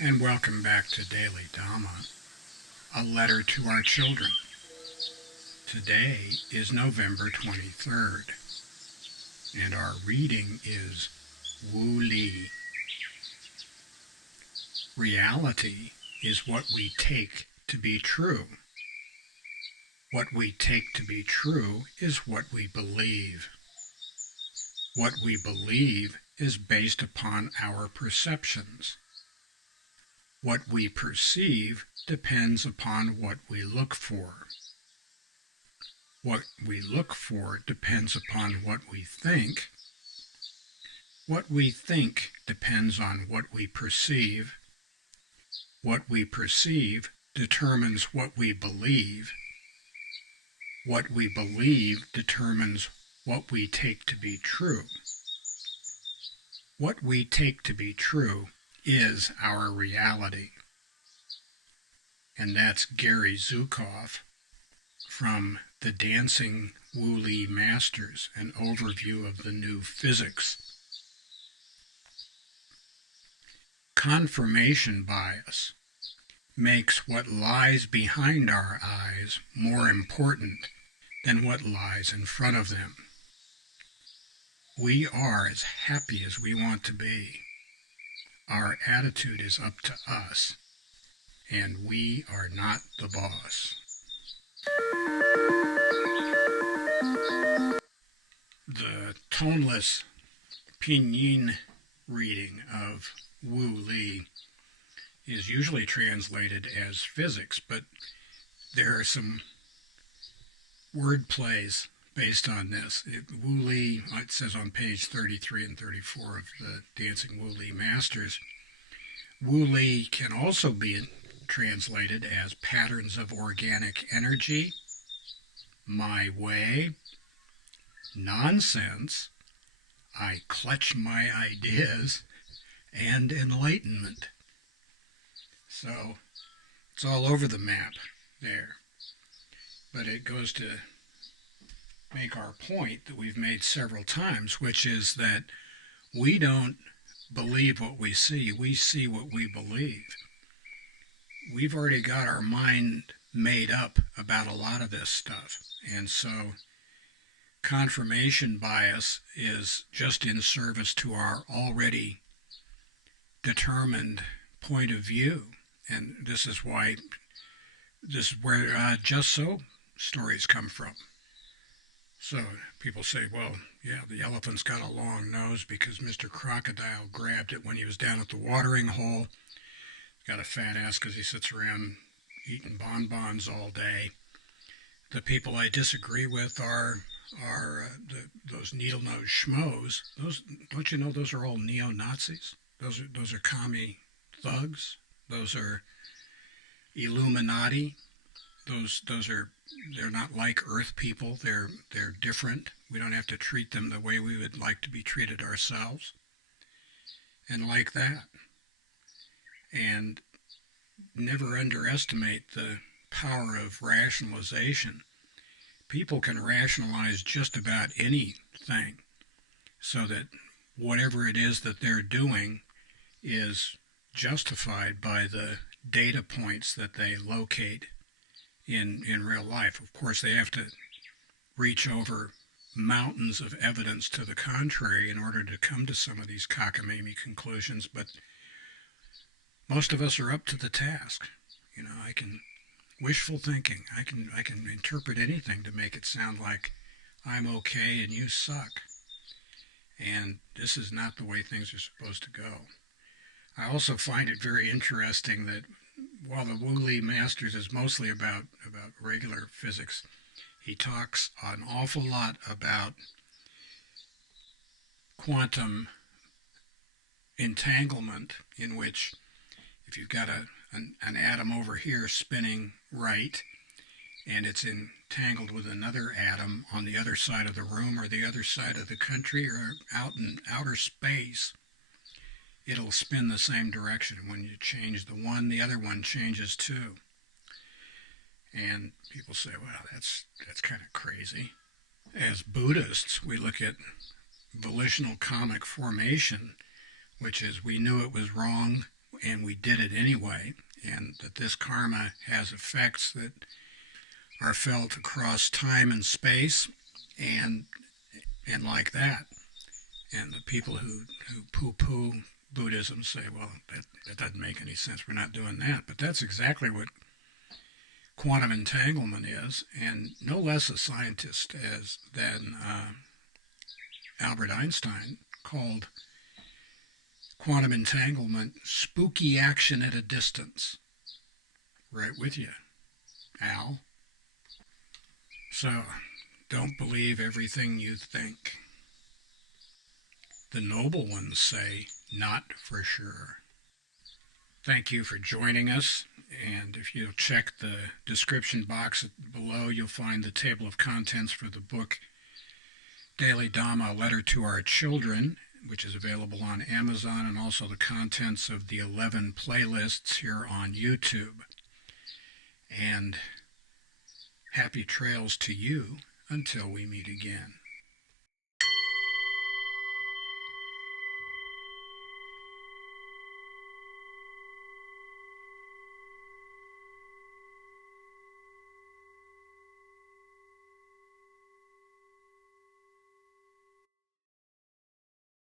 And welcome back to Daily Dhamma, a letter to our children. Today is November 23rd, and our reading is Wu Li. Reality is what we take to be true. What we take to be true is what we believe. What we believe is based upon our perceptions. What we perceive depends upon what we look for. What we look for depends upon what we think. What we think depends on what we perceive. What we perceive determines what we believe. What we believe determines what we take to be true. What we take to be true is our reality. And that's Gary Zukav from the Dancing Wu Li Masters, an overview of the new physics. Confirmation bias makes what lies behind our eyes more important than what lies in front of them. We are as happy as we want to be. Our attitude is up to us, and we are not the boss. The toneless pinyin reading of Wu Li is usually translated as physics, but there are some word plays based on this. Wu Li, it says on page 33 and 34 of the Dancing Wu Li Masters, Wu Li can also be translated as patterns of organic energy, my way, nonsense, I clutch my ideas, and enlightenment. So it's all over the map there. But it goes to make our point that we've made several times, which is that we don't believe what we see what we believe. We've already got our mind made up about a lot of this stuff, and so confirmation bias is just in service to our already determined point of view. And this is where just so stories come from. So people say, well, yeah, the elephant's got a long nose because Mr. Crocodile grabbed it when he was down at the watering hole. He's got a fat ass because he sits around eating bonbons all day. The people I disagree with are those needle-nosed schmoes. Those, don't you know, those are all neo-Nazis? Those are commie thugs. Those are Illuminati. They're not like Earth people. They're different. We don't have to treat them the way we would like to be treated ourselves. And like that. And never underestimate the power of rationalization. People can rationalize just about anything so that whatever it is that they're doing is justified by the data points that they locate in real life. Of course, they have to reach over mountains of evidence to the contrary in order to come to some of these cockamamie conclusions, but most of us are up to the task. You know, I can wishful thinking. I can interpret anything to make it sound like I'm okay and you suck. And this is not the way things are supposed to go. I also find it very interesting that while the Wu Li Masters is mostly about regular physics, he talks an awful lot about quantum entanglement, in which if you've got an atom over here spinning right and it's entangled with another atom on the other side of the room or the other side of the country or out in outer space, it'll spin the same direction. When you change the one, the other one changes too. And people say, well, that's kind of crazy. As Buddhists, we look at volitional kammic formation, which is we knew it was wrong and we did it anyway, and that this karma has effects that are felt across time and space, and like that. And the people who poo-poo Buddhism say, well, that doesn't make any sense. We're not doing that. But that's exactly what quantum entanglement is, and no less a scientist than Albert Einstein called quantum entanglement spooky action at a distance. Right with you, Al. So, don't believe everything you think. The noble ones say, not for sure. Thank you for joining us, and if you'll check the description box below, you'll find the table of contents for the book Daily Dhamma, A Letter to Our Children, which is available on Amazon, and also the contents of the 11 playlists here on YouTube. And happy trails to you until we meet again.